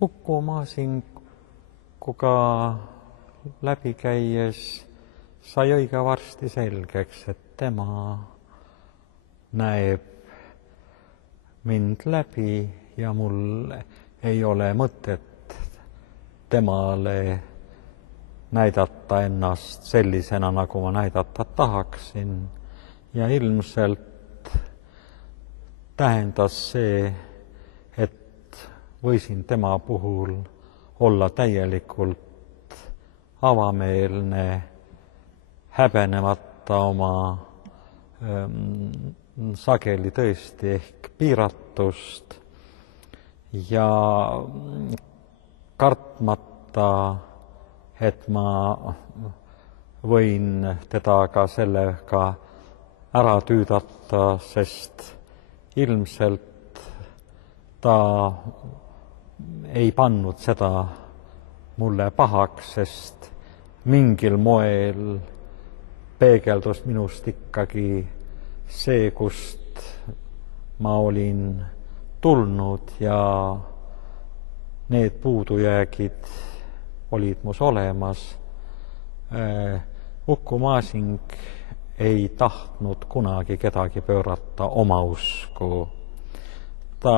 Uku Masinguga läbi käies sai õige varsti selgeks, et tema näeb mind läbi ja mul ei ole mõtet temale näidata ennast sellisena, nagu ma näidata tahaksin. Ja ilmselt tähendas see, et võisin tema puhul olla täielikult avameelne, häbenemata oma sageli tõesti ehk piiratust ja kartmata, et ma võin teda ka sellega ära tüüdata, sest ilmselt ta ei pannud seda mulle pahaks, sest mingil moel peegeldus minust ikkagi see, kust ma olin tulnud ja need puudujäägid olid mus olemas. Uku Masing ei tahtnud kunagi kedagi pöörata oma usku. Ta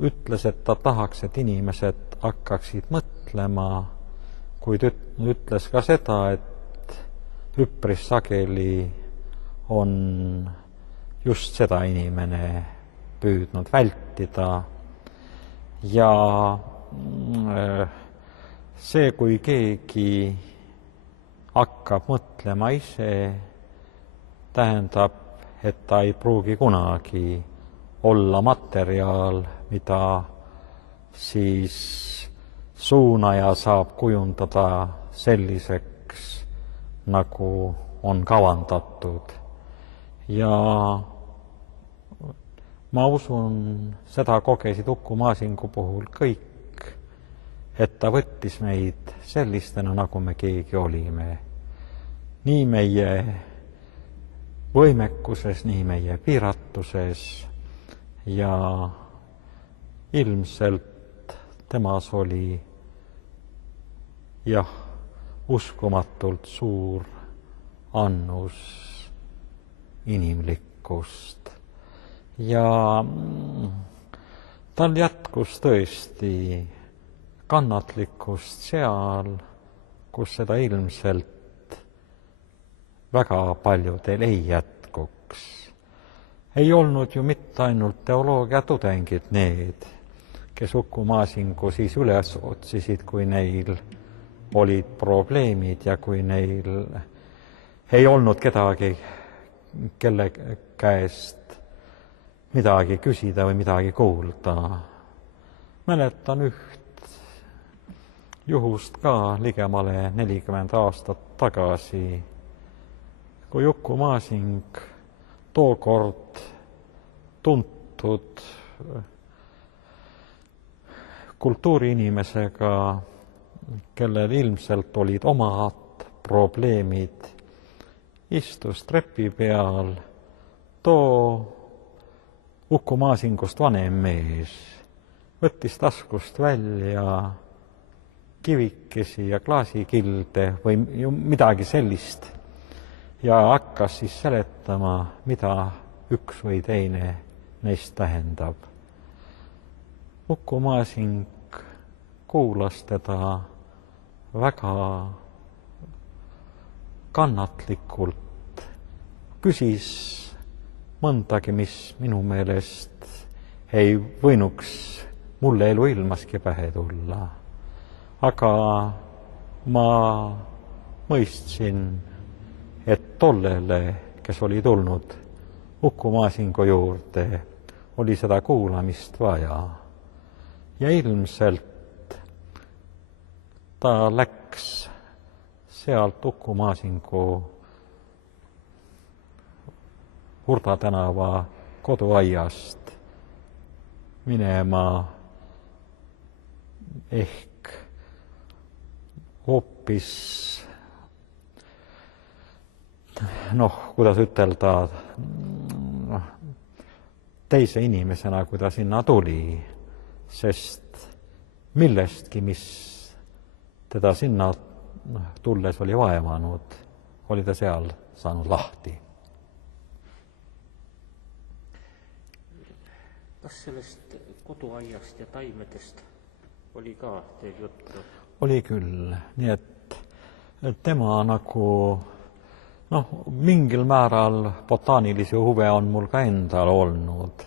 ütles, et ta tahaks, et inimesed hakkaksid mõtlema, kuid ütles ka seda, et üpris sageli on just seda inimene püüdnud vältida. Ja see, kui keegi hakkab mõtlema ise, tähendab, et ta ei pruugi kunagi olla materjal, mida siis suunaja saab kujundada selliseks, nagu on kavandatud. Ja ma usun, seda kogesid Uku Masingu puhul kõik, et ta võttis meid sellistena, nagu me keegi olime. Nii meie võimekuses, nii meie piiratuses ja ilmselt temas oli uskumatult suur annus inimlikkust. Ja tal jätkus tõesti kannatlikkust seal, kus seda ilmselt väga paljudel ei jätkuks. Ei olnud ju mitte ainult teoloogia tudengid need, kes Uku Masingu siis üles otsisid, kui neil olid probleemid ja kui neil ei olnud kedagi, kelle käest midagi küsida või midagi kuulda. Mäletan üht juhust ka ligemale 40 aastat tagasi, kui Uku Masing tookord tuntud kultuuriinimesega, kellel ilmselt olid omad probleemid, istus trepi peal. Too Uku Masingust vanem mees võttis taskust välja kivikesi ja klaasikilde või midagi sellist ja hakkas siis seletama, mida üks või teine neist tähendab. Uku Masing kuulas teda väga kannatlikult, küsis mõndagi, mis minu meelest ei võinuks mulle eluilmaski pähe tulla. Aga ma mõistsin, et tollele, kes oli tulnud Uku Masingu juurde, oli seda kuulamist vaja. Ja ilmselt ta läks sealt Uku Masingu Hurda tänava koduaiast minema ehk hoopis, kuidas ütelda, teise inimesena, kui ta sinna tuli. sest millestki, mis teda sinna tulles oli vaevanud, oli ta seal saanud lahti. Kas sellest koduaiast ja taimedest oli ka teil juttu? Oli küll, nii et tema nagu mingil määral botaanilisi huve on mul ka endal olnud.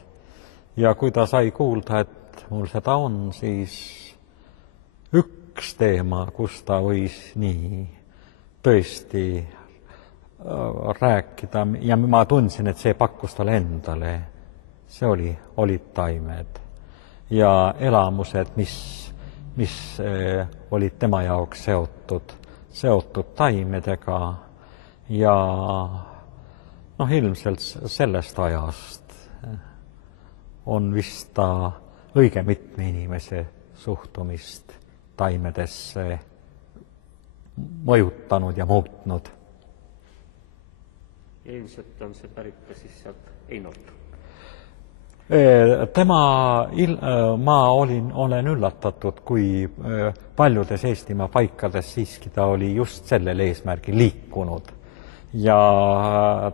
Ja kui ta sai kuulda, et mul seda on, siis üks teema, kus ta võis nii tõesti rääkida ja ma tundsin, et see pakkus talle endale, see olid taimed ja elamused, mis olid tema jaoks seotud taimedega ja ilmselt sellest ajast on vist ta õige mitme inimese suhtumist taimedesse mõjutanud ja muutnud. Ja ilmselt on see pärit ka siis sealt Einult. Ma olen üllatatud, kui paljudes Eestimaa paikades siiski ta oli just sellel eesmärgil liikunud. Ja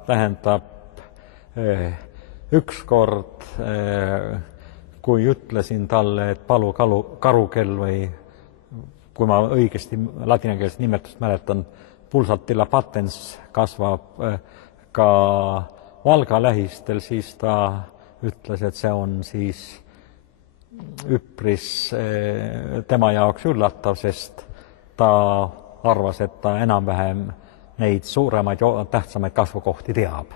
tähendab, ükskord, kui ütlesin talle, et palu karukell või kui ma õigesti ladinakeelset nimetust mäletan, pulsatilla patens kasvab ka Valga lähistel, siis ta ütles, et see on siis üpris tema jaoks üllatav, sest ta arvas, et ta enam-vähem neid suuremaid ja tähtsamaid kasvukohti teab.